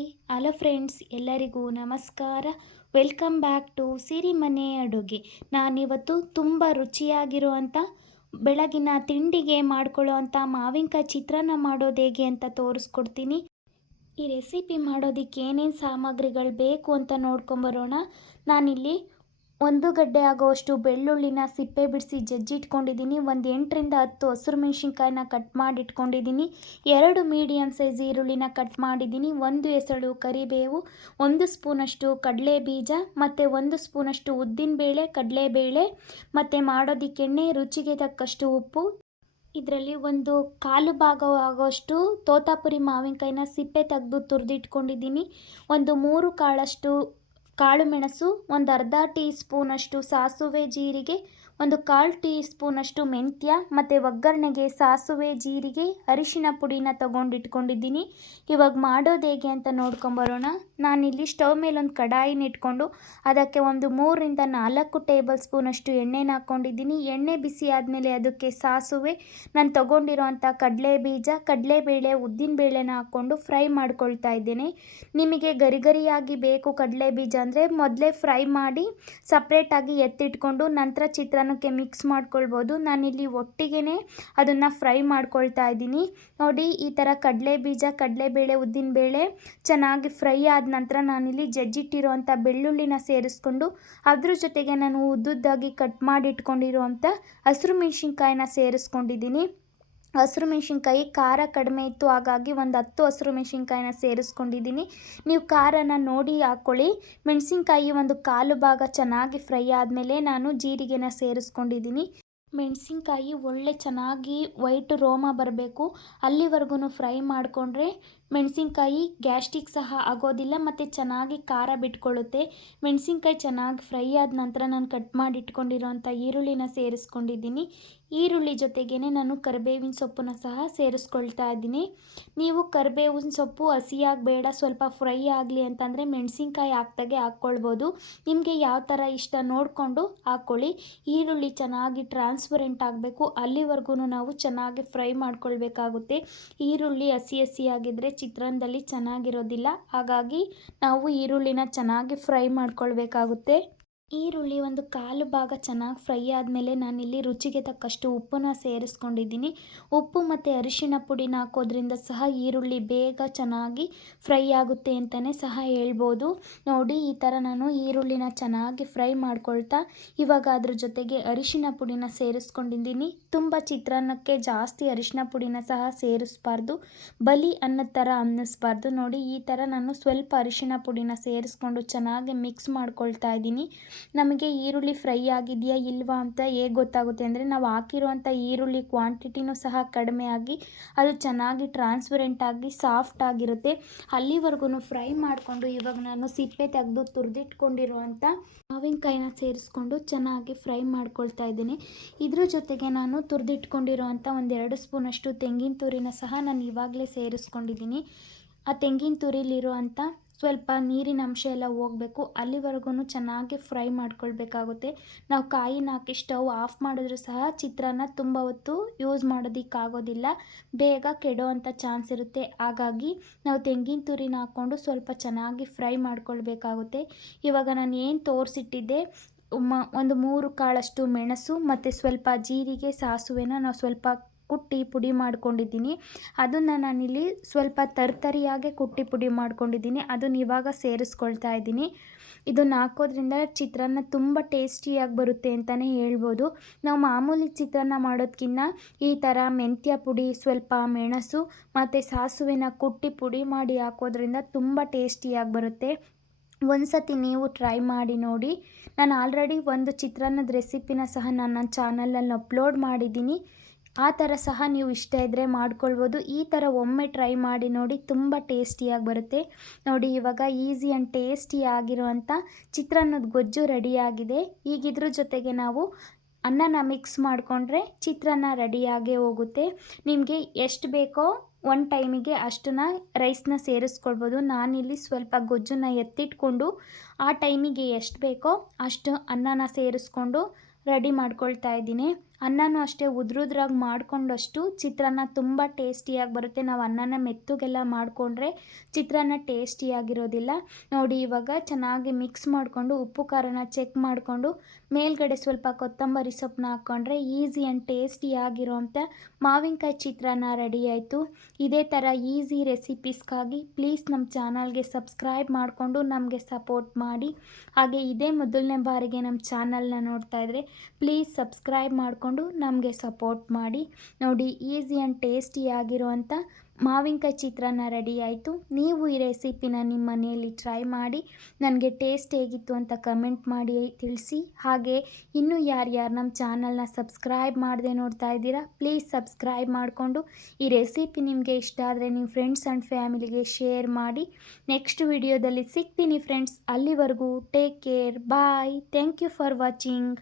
Hi hello friends, ಎಲ್ಲರಿಗೂ ನಮಸ್ಕಾರ. Welcome back to Sirimane ಅಡುಗೆ. ನಾನಿವತ್ತು ತುಂಬ ರುಚಿಯಾಗಿರುವಂಥ ಬೆಳಗಿನ ತಿಂಡಿಗೆ ಮಾಡ್ಕೊಳ್ಳೋವಂಥ ಮಾವಿನಕಾಯಿ ಚಿತ್ರಾನ್ನ ಮಾಡೋದು ಹೇಗೆ ಅಂತ ತೋರಿಸ್ಕೊಡ್ತೀನಿ. ಈ ರೆಸಿಪಿ ಮಾಡೋದಕ್ಕೆ ಏನೇನು ಸಾಮಗ್ರಿಗಳು ಬೇಕು ಅಂತ ನೋಡ್ಕೊಂಬರೋಣ. ನಾನಿಲ್ಲಿ 1 ಗಡ್ಡೆ ಆಗೋವಷ್ಟು ಬೆಳ್ಳುಳ್ಳಿನ ಸಿಪ್ಪೆ ಬಿಡಿಸಿ ಜಜ್ಜಿಟ್ಕೊಂಡಿದ್ದೀನಿ. ಒಂದು 8ರಿಂದ 10 ಹಸಿರು ಮೆಣಸಿನ್ಕಾಯಿನ ಕಟ್ ಮಾಡಿ ಇಟ್ಕೊಂಡಿದ್ದೀನಿ. 2 ಮೀಡಿಯಮ್ ಸೈಜ್ ಈರುಳ್ಳಿನ ಕಟ್ ಮಾಡಿದ್ದೀನಿ. 1 ಎಸಳು ಕರಿಬೇವು, 1 ಸ್ಪೂನಷ್ಟು ಕಡಲೆ ಬೀಜ ಮತ್ತು 1 ಸ್ಪೂನಷ್ಟು ಉದ್ದಿನಬೇಳೆ, ಕಡಲೆಬೇಳೆ ಮತ್ತು ಮಾಡೋದಕ್ಕೆ ಎಣ್ಣೆ, ರುಚಿಗೆ ತಕ್ಕಷ್ಟು ಉಪ್ಪು. ಇದರಲ್ಲಿ ಒಂದು 1/4 ಭಾಗ ಆಗೋಷ್ಟು ತೋತಾಪುರಿ ಮಾವಿನಕಾಯಿನ ಸಿಪ್ಪೆ ತೆಗೆದು ತುರಿದಿಟ್ಕೊಂಡಿದ್ದೀನಿ. ಒಂದು 3 ಕಾಳಷ್ಟು ಕಾಳು ಮೆಣಸು, ಒಂದು ಅರ್ಧ ಟೀ ಸ್ಪೂನಷ್ಟು ಸಾಸಿವೆ ಜೀರಿಗೆ, ಒಂದು 1/4 ಟೀ ಸ್ಪೂನಷ್ಟು ಮೆಂತ್ಯ ಮತ್ತು ಒಗ್ಗರಣೆಗೆ ಸಾಸಿವೆ ಜೀರಿಗೆ ಅರಿಶಿನ ಪುಡಿನ ತೊಗೊಂಡಿಟ್ಕೊಂಡಿದ್ದೀನಿ. ಇವಾಗ ಮಾಡೋದು ಹೇಗೆ ಅಂತ ನೋಡ್ಕೊಂಬರೋಣ. ನಾನಿಲ್ಲಿ ಸ್ಟವ್ ಮೇಲೆ ಒಂದು ಕಡಾಯಿನ ಇಟ್ಕೊಂಡು ಅದಕ್ಕೆ ಒಂದು 3ರಿಂದ 4 ಟೇಬಲ್ ಸ್ಪೂನಷ್ಟು ಎಣ್ಣೆನ ಹಾಕ್ಕೊಂಡಿದ್ದೀನಿ. ಎಣ್ಣೆ ಬಿಸಿ ಆದಮೇಲೆ ಅದಕ್ಕೆ ಸಾಸಿವೆ, ನಾನು ತೊಗೊಂಡಿರೋವಂಥ ಕಡಲೆ ಬೀಜ, ಕಡಲೆಬೇಳೆ, ಉದ್ದಿನಬೇಳೆನ ಹಾಕ್ಕೊಂಡು ಫ್ರೈ ಮಾಡ್ಕೊಳ್ತಾ ಇದ್ದೇನೆ. ನಿಮಗೆ ಗರಿಗರಿಯಾಗಿ ಬೇಕು ಕಡಲೆ ಬೀಜ ಅಂದರೆ ಮೊದಲೇ ಫ್ರೈ ಮಾಡಿ ಸಪ್ರೇಟಾಗಿ ಎತ್ತಿಟ್ಕೊಂಡು ನಂತರ ಚಿತ್ರಾನ್ನಕ್ಕೆ ಮಿಕ್ಸ್ ಮಾಡ್ಕೊಳ್ಬೋದು. ನಾನಿಲ್ಲಿ ಒಟ್ಟಿಗೆ ಅದನ್ನು ಫ್ರೈ ಮಾಡ್ಕೊಳ್ತಾ ಇದ್ದೀನಿ. ನೋಡಿ, ಈ ಥರ ಕಡಲೆ ಬೀಜ, ಕಡಲೆಬೇಳೆ, ಉದ್ದಿನಬೇಳೆ ಚೆನ್ನಾಗಿ ಫ್ರೈ ಆದ ನಂತರ ನಾನಿಲ್ಲಿ ಜಜ್ಜಿಟ್ಟಿರೋವಂಥ ಬೆಳ್ಳುಳ್ಳಿನ ಸೇರಿಸ್ಕೊಂಡು ಅದ್ರ ಜೊತೆಗೆ ನಾನು ಉದ್ದುದ್ದಾಗಿ ಕಟ್ ಮಾಡಿ ಇಟ್ಕೊಂಡಿರೋವಂಥ ಹಸಿರು ಮೆಣಸಿನ್ಕಾಯಿನ ಸೇರಿಸ್ಕೊಂಡಿದ್ದೀನಿ. ಹಸಿರು ಮೆಣಸಿನ್ಕಾಯಿ ಖಾರ ಕಡಿಮೆ ಇತ್ತು, ಹಾಗಾಗಿ ಒಂದು 10 ಹಸಿರು ಮೆಣಸಿನ್ಕಾಯಿನ ಸೇರಿಸ್ಕೊಂಡಿದ್ದೀನಿ. ನೀವು ಖಾರನ ನೋಡಿ ಹಾಕ್ಕೊಳ್ಳಿ. ಮೆಣಸಿನ್ಕಾಯಿ ಒಂದು 1/4 ಭಾಗ ಚೆನ್ನಾಗಿ ಫ್ರೈ ಆದಮೇಲೆ ನಾನು ಜೀರಿಗೆನ ಸೇರಿಸ್ಕೊಂಡಿದ್ದೀನಿ. ಮೆಣಸಿನ್ಕಾಯಿ ಒಳ್ಳೆ ಚೆನ್ನಾಗಿ ವೈಟ್ ರೋಮ ಬರಬೇಕು, ಅಲ್ಲಿವರೆಗೂ ಫ್ರೈ ಮಾಡಿಕೊಂಡ್ರೆ ಮೆಣಸಿನ್ಕಾಯಿ ಗ್ಯಾಸ್ಟ್ರಿಕ್ ಸಹ ಆಗೋದಿಲ್ಲ ಮತ್ತು ಚೆನ್ನಾಗಿ ಖಾರ ಬಿಟ್ಕೊಳ್ಳುತ್ತೆ. ಮೆಣಸಿನ್ಕಾಯಿ ಚೆನ್ನಾಗಿ ಫ್ರೈ ಆದ ನಂತರ ನಾನು ಕಟ್ ಮಾಡಿ ಇಟ್ಕೊಂಡಿರೋಂಥ ಈರುಳ್ಳಿನ ಸೇರಿಸ್ಕೊಂಡಿದ್ದೀನಿ. ಈರುಳ್ಳಿ ಜೊತೆಗೇ ನಾನು ಕರಿಬೇವಿನ ಸೊಪ್ಪನ್ನ ಸಹ ಸೇರಿಸ್ಕೊಳ್ತಾ ಇದ್ದೀನಿ. ನೀವು ಕರಿಬೇವಿನ ಸೊಪ್ಪು ಹಸಿಯಾಗಿ ಬೇಡ, ಸ್ವಲ್ಪ ಫ್ರೈ ಆಗಲಿ ಅಂತಂದರೆ ಮೆಣಸಿನ್ಕಾಯಿ ಹಾಕ್ದಾಗೆ ಹಾಕ್ಕೊಳ್ಬೋದು. ನಿಮಗೆ ಯಾವ ಥರ ಇಷ್ಟ ನೋಡಿಕೊಂಡು ಹಾಕ್ಕೊಳ್ಳಿ. ಈರುಳ್ಳಿ ಚೆನ್ನಾಗಿ ಟ್ರಾನ್ಸ್ಪರೆಂಟ್ ಆಗಬೇಕು, ಅಲ್ಲಿವರೆಗೂ ನಾವು ಚೆನ್ನಾಗಿ ಫ್ರೈ ಮಾಡ್ಕೊಳ್ಬೇಕಾಗುತ್ತೆ. ಈರುಳ್ಳಿ ಹಸಿಯಾಗಿದ್ದರೆ ಚಿತ್ರಾನ್ನದಲ್ಲಿ ಚೆನ್ನಾಗಿರೋದಿಲ್ಲ, ಹಾಗಾಗಿ ನಾವು ಈರುಳ್ಳಿನ ಚೆನ್ನಾಗಿ ಫ್ರೈ ಮಾಡ್ಕೊಳ್ಬೇಕಾಗುತ್ತೆ. ಈರುಳ್ಳಿ ಒಂದು 1/4 ಭಾಗ ಚೆನ್ನಾಗಿ ಫ್ರೈ ಆದಮೇಲೆ ನಾನಿಲ್ಲಿ ರುಚಿಗೆ ತಕ್ಕಷ್ಟು ಉಪ್ಪನ್ನ ಸೇರಿಸ್ಕೊಂಡಿದ್ದೀನಿ. ಉಪ್ಪು ಮತ್ತು ಅರಿಶಿಣ ಪುಡಿನ ಹಾಕೋದ್ರಿಂದ ಸಹ ಈರುಳ್ಳಿ ಬೇಗ ಚೆನ್ನಾಗಿ ಫ್ರೈ ಆಗುತ್ತೆ ಅಂತಲೇ ಸಹ ಹೇಳ್ಬೋದು. ನೋಡಿ, ಈ ಥರ ನಾನು ಈರುಳ್ಳಿನ ಚೆನ್ನಾಗಿ ಫ್ರೈ ಮಾಡ್ಕೊಳ್ತಾ ಇವಾಗ ಅದ್ರ ಜೊತೆಗೆ ಅರಿಶಿಣ ಪುಡಿನ ಸೇರಿಸ್ಕೊಂಡಿದ್ದೀನಿ. ತುಂಬ ಚಿತ್ರಾನ್ನಕ್ಕೆ ಜಾಸ್ತಿ ಅರಿಶಿಣ ಪುಡಿನ ಸಹ ಸೇರಿಸ್ಬಾರ್ದು, ಬಲಿ ಅನ್ನದ ಥರ ಅನ್ನಿಸ್ಬಾರ್ದು. ನೋಡಿ, ಈ ಥರ ನಾನು ಸ್ವಲ್ಪ ಅರಿಶಿಣ ಪುಡಿನ ಸೇರಿಸ್ಕೊಂಡು ಚೆನ್ನಾಗಿ ಮಿಕ್ಸ್ ಮಾಡ್ಕೊಳ್ತಾ ಇದ್ದೀನಿ. ನಮಗೆ ಈರುಳ್ಳಿ ಫ್ರೈ ಆಗಿದೆಯಾ ಇಲ್ವಾ ಅಂತ ಹೇಗೆ ಗೊತ್ತಾಗುತ್ತೆ ಅಂದರೆ ನಾವು ಹಾಕಿರುವಂಥ ಈರುಳ್ಳಿ ಕ್ವಾಂಟಿಟಿನೂ ಸಹ ಕಡಿಮೆ ಆಗಿ ಅದು ಚೆನ್ನಾಗಿ ಟ್ರಾನ್ಸ್ಪರೆಂಟ್ ಆಗಿ ಸಾಫ್ಟ್ ಆಗಿರುತ್ತೆ. ಅಲ್ಲಿವರೆಗೂ ಫ್ರೈ ಮಾಡಿಕೊಂಡು ಇವಾಗ ನಾನು ಸಿಪ್ಪೆ ತೆಗೆದು ತುರಿದಿಟ್ಕೊಂಡಿರುವಂಥ ಮಾವಿನಕಾಯಿನ ಸೇರಿಸ್ಕೊಂಡು ಚೆನ್ನಾಗಿ ಫ್ರೈ ಮಾಡ್ಕೊಳ್ತಾ ಇದ್ದೀನಿ. ಇದ್ರ ಜೊತೆಗೆ ನಾನು ತುರಿದಿಟ್ಕೊಂಡಿರುವಂಥ 1-2 ಸ್ಪೂನಷ್ಟು ತೆಂಗಿನ ತುರಿನ ಸಹ ನಾನು ಇವಾಗಲೇ ಸೇರಿಸ್ಕೊಂಡಿದ್ದೀನಿ. ಆ ತೆಂಗಿನ ತುರಿಲಿರುವಂಥ ಸ್ವಲ್ಪ ನೀರಿನ ಅಂಶ ಎಲ್ಲ ಹೋಗಬೇಕು, ಅಲ್ಲಿವರೆಗೂ ಚೆನ್ನಾಗಿ ಫ್ರೈ ಮಾಡ್ಕೊಳ್ಬೇಕಾಗುತ್ತೆ. ನಾವು ಕಾಯಿನ ಹಾಕಿ ಸ್ಟವ್ ಆಫ್ ಮಾಡಿದ್ರೂ ಸಹ ಚಿತ್ರಾನ್ನ ತುಂಬ ಹೊತ್ತು ಯೂಸ್ ಮಾಡೋದಕ್ಕಾಗೋದಿಲ್ಲ, ಬೇಗ ಕೆಡೋವಂಥ ಚಾನ್ಸ್ ಇರುತ್ತೆ. ಹಾಗಾಗಿ ನಾವು ತೆಂಗಿನ ತುರಿನ ಹಾಕ್ಕೊಂಡು ಸ್ವಲ್ಪ ಚೆನ್ನಾಗಿ ಫ್ರೈ ಮಾಡ್ಕೊಳ್ಬೇಕಾಗುತ್ತೆ. ಇವಾಗ ನಾನು ಏನು ತೋರಿಸಿಟ್ಟಿದ್ದೆ, ಒಂದು 3 ಕಾಳಷ್ಟು ಮೆಣಸು ಮತ್ತು ಸ್ವಲ್ಪ ಜೀರಿಗೆ, ಸಾಸಿವೆನ ನಾವು ಸ್ವಲ್ಪ ಕುಟ್ಟಿ ಪುಡಿ ಮಾಡ್ಕೊಂಡಿದ್ದೀನಿ. ಅದನ್ನು ನಾನಿಲ್ಲಿ ಸ್ವಲ್ಪ ತರಿಯಾಗೆ ಕುಟ್ಟಿ ಪುಡಿ ಮಾಡ್ಕೊಂಡಿದ್ದೀನಿ. ಅದನ್ನು ಇವಾಗ ಸೇರಿಸ್ಕೊಳ್ತಾ ಇದ್ದೀನಿ. ಇದನ್ನು ಹಾಕೋದ್ರಿಂದ ಚಿತ್ರಾನ್ನ ತುಂಬ ಟೇಸ್ಟಿಯಾಗಿ ಬರುತ್ತೆ ಅಂತಲೇ ಹೇಳ್ಬೋದು. ನಾವು ಮಾಮೂಲಿ ಚಿತ್ರಾನ್ನ ಮಾಡೋದಕ್ಕಿಂತ ಈ ಥರ ಮೆಂತ್ಯ ಪುಡಿ, ಸ್ವಲ್ಪ ಮೆಣಸು ಮತ್ತು ಸಾಸಿವೆನ ಕುಟ್ಟಿ ಪುಡಿ ಮಾಡಿ ಹಾಕೋದ್ರಿಂದ ತುಂಬ ಟೇಸ್ಟಿಯಾಗಿ ಬರುತ್ತೆ. ಒಂದು ಸತಿ ನೀವು ಟ್ರೈ ಮಾಡಿ ನೋಡಿ. ನಾನು ಆಲ್ರೆಡಿ ಒಂದು ಚಿತ್ರಾನ್ನದ ರೆಸಿಪಿನ ಸಹ ನನ್ನ ಚಾನಲಲ್ಲಿ ಅಪ್ಲೋಡ್ ಮಾಡಿದ್ದೀನಿ. ಆ ಥರ ಸಹ ನೀವು ಇಷ್ಟ ಇದ್ದರೆ ಮಾಡ್ಕೊಳ್ಬೋದು. ಈ ಥರ ಒಮ್ಮೆ ಟ್ರೈ ಮಾಡಿ ನೋಡಿ, ತುಂಬ ಟೇಸ್ಟಿಯಾಗಿ ಬರುತ್ತೆ. ನೋಡಿ, ಇವಾಗ ಈಸಿ ಆ್ಯಂಡ್ ಟೇಸ್ಟಿ ಆಗಿರುವಂಥ ಚಿತ್ರಾನ್ನದ ಗೊಜ್ಜು ರೆಡಿಯಾಗಿದೆ. ಈಗ ಇದ್ರ ಜೊತೆಗೆ ನಾವು ಅನ್ನನ ಮಿಕ್ಸ್ ಮಾಡಿಕೊಂಡ್ರೆ ಚಿತ್ರಾನ್ನ ರೆಡಿಯಾಗೇ ಹೋಗುತ್ತೆ. ನಿಮಗೆ ಎಷ್ಟು ಬೇಕೋ ಒಂದು ಟೈಮಿಗೆ ಅಷ್ಟನ್ನು ರೈಸ್ನ ಸೇರಿಸ್ಕೊಳ್ಬೋದು. ನಾನಿಲ್ಲಿ ಸ್ವಲ್ಪ ಗೊಜ್ಜನ್ನು ಎತ್ತಿಟ್ಕೊಂಡು ಆ ಟೈಮಿಗೆ ಎಷ್ಟು ಬೇಕೋ ಅಷ್ಟು ಅನ್ನನ ಸೇರಿಸ್ಕೊಂಡು ರೆಡಿ ಮಾಡ್ಕೊಳ್ತಾ ಇದ್ದೀನಿ. ಅನ್ನನೂ ಅಷ್ಟೇ ಉದ್ರುದ್ರಾಗಿ ಮಾಡಿಕೊಂಡಷ್ಟು ಚಿತ್ರಾನ್ನ ತುಂಬ ಟೇಸ್ಟಿಯಾಗಿ ಬರುತ್ತೆ. ನಾವು ಅನ್ನನ ಮೆತ್ತಗೆಲ್ಲ ಮಾಡಿಕೊಂಡ್ರೆ ಚಿತ್ರಾನ್ನ ಟೇಸ್ಟಿಯಾಗಿರೋದಿಲ್ಲ. ನೋಡಿ ಇವಾಗ ಚೆನ್ನಾಗಿ ಮಿಕ್ಸ್ ಮಾಡಿಕೊಂಡು ಉಪ್ಪು ಖಾರನ ಚೆಕ್ ಮಾಡಿಕೊಂಡು ಮೇಲ್ಗಡೆ ಸ್ವಲ್ಪ ಕೊತ್ತಂಬರಿ ಸೊಪ್ಪನ್ನ ಹಾಕ್ಕೊಂಡ್ರೆ ಈಸಿ ಆ್ಯಂಡ್ ಟೇಸ್ಟಿಯಾಗಿರೋಂಥ ಮಾವಿನಕಾಯಿ ಚಿತ್ರಾನ್ನ ರೆಡಿ ಆಯಿತು. ಇದೇ ಥರ ಈಸಿ ರೆಸಿಪೀಸ್ಗಾಗಿ ಪ್ಲೀಸ್ ನಮ್ಮ ಚಾನಲ್ಗೆ ಸಬ್ಸ್ಕ್ರೈಬ್ ಮಾಡಿಕೊಂಡು ನಮಗೆ ಸಪೋರ್ಟ್ ಮಾಡಿ. ಹಾಗೆ ಇದೇ ಮೊದಲನೇ ಬಾರಿಗೆ ನಮ್ಮ ಚಾನಲ್ನ ನೋಡ್ತಾ ಇದ್ದರೆ ಪ್ಲೀಸ್ ಸಬ್ಸ್ಕ್ರೈಬ್ ಮಾಡಿಕೊಂಡು ನಮಗೆ ಸಪೋರ್ಟ್ ಮಾಡಿ. ನೋಡಿ ಈಸಿ ಆ್ಯಂಡ್ ಟೇಸ್ಟಿಯಾಗಿರುವಂಥ ಮಾವಿನಕಾಯಿ ಚಿತ್ರಾನ್ನ ರೆಡಿ ಆಯಿತು. ನೀವು ಈ ರೆಸಿಪಿನ ನಿಮ್ಮ ಮನೆಯಲ್ಲಿ ಟ್ರೈ ಮಾಡಿ ನನಗೆ ಟೇಸ್ಟ್ ಹೇಗಿತ್ತು ಅಂತ ಕಮೆಂಟ್ ಮಾಡಿ ತಿಳಿಸಿ. ಹಾಗೆ ಇನ್ನೂ ಯಾರ್ಯಾರು ನಮ್ಮ ಚಾನಲ್ನ ಸಬ್ಸ್ಕ್ರೈಬ್ ಮಾಡದೆ ನೋಡ್ತಾ ಇದ್ದೀರಾ ಪ್ಲೀಸ್ ಸಬ್ಸ್ಕ್ರೈಬ್ ಮಾಡಿಕೊಂಡು ಈ ರೆಸಿಪಿ ನಿಮಗೆ ಇಷ್ಟ ಆದರೆ ನಿಮ್ಮ ಫ್ರೆಂಡ್ಸ್ ಆ್ಯಂಡ್ ಫ್ಯಾಮಿಲಿಗೆ ಶೇರ್ ಮಾಡಿ. ನೆಕ್ಸ್ಟ್ ವಿಡಿಯೋದಲ್ಲಿ ಸಿಗ್ತೀನಿ ಫ್ರೆಂಡ್ಸ್. ಅಲ್ಲಿವರೆಗೂ take care, bye, thank you for watching.